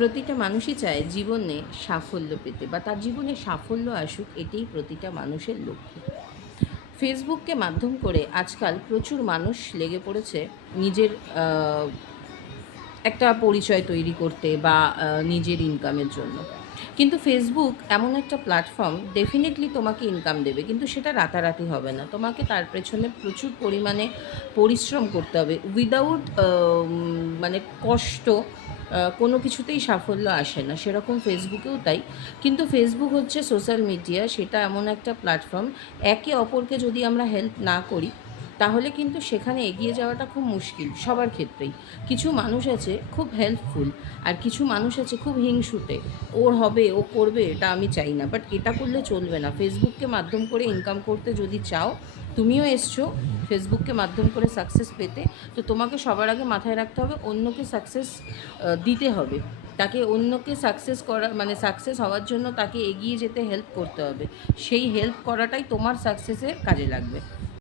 প্রতিটা মানুষই চায় জীবনে সাফল্য পেতে বা তার জীবনে সাফল্য আসুক, এটাই প্রতিটা মানুষের লক্ষ্য। ফেসবুককে মাধ্যম করে আজকাল প্রচুর মানুষ লেগে পড়েছে নিজের আহ, একটা পরিচয় তৈরি করতে বা নিজের ইনকামের জন্য। কিন্তু ফেসবুক এমন একটা প্ল্যাটফর্ম, ডেফিনেটলি তোমাকে ইনকাম দেবে, কিন্তু সেটা রাতারাতি হবে না। তোমাকে তার পেছনে প্রচুর পরিমাণে পরিশ্রম করতে হবে। উইদাউট মানে কষ্ট কোনো কিছুতেই সাফল্য আসে না, সেরকম ফেসবুকেও তাই। কিন্তু ফেসবুক হচ্ছে সোশ্যাল মিডিয়া, সেটা এমন একটা প্ল্যাটফর্ম, একে অপরকে যদি আমরা হেল্প না করি তাহলে কিন্তু সেখানে এগিয়ে যাওয়াটা খুব মুশকিল সবার ক্ষেত্রেই। কিছু মানুষ আছে খুব হেল্পফুল, আর কিছু মানুষ আছে খুব হিংসুটে। ওর হবে, ও করবে, এটা আমি চাই না। বাট এটা করলে চলবে না। ফেসবুককে মাধ্যম করে ইনকাম করতে যদি চাও, তুমিও এসছো ফেসবুককে মাধ্যম করে সাকসেস পেতে, তো তোমাকে সবার আগে মাথায় রাখতে হবে অন্যকে সাকসেস দিতে হবে। তাকে অন্যকে সাকসেস করা মানে সাকসেস হওয়ার জন্য তাকে এগিয়ে যেতে হেল্প করতে হবে। সেই হেল্প করাটাই তোমার সাকসেসের কাজে লাগবে।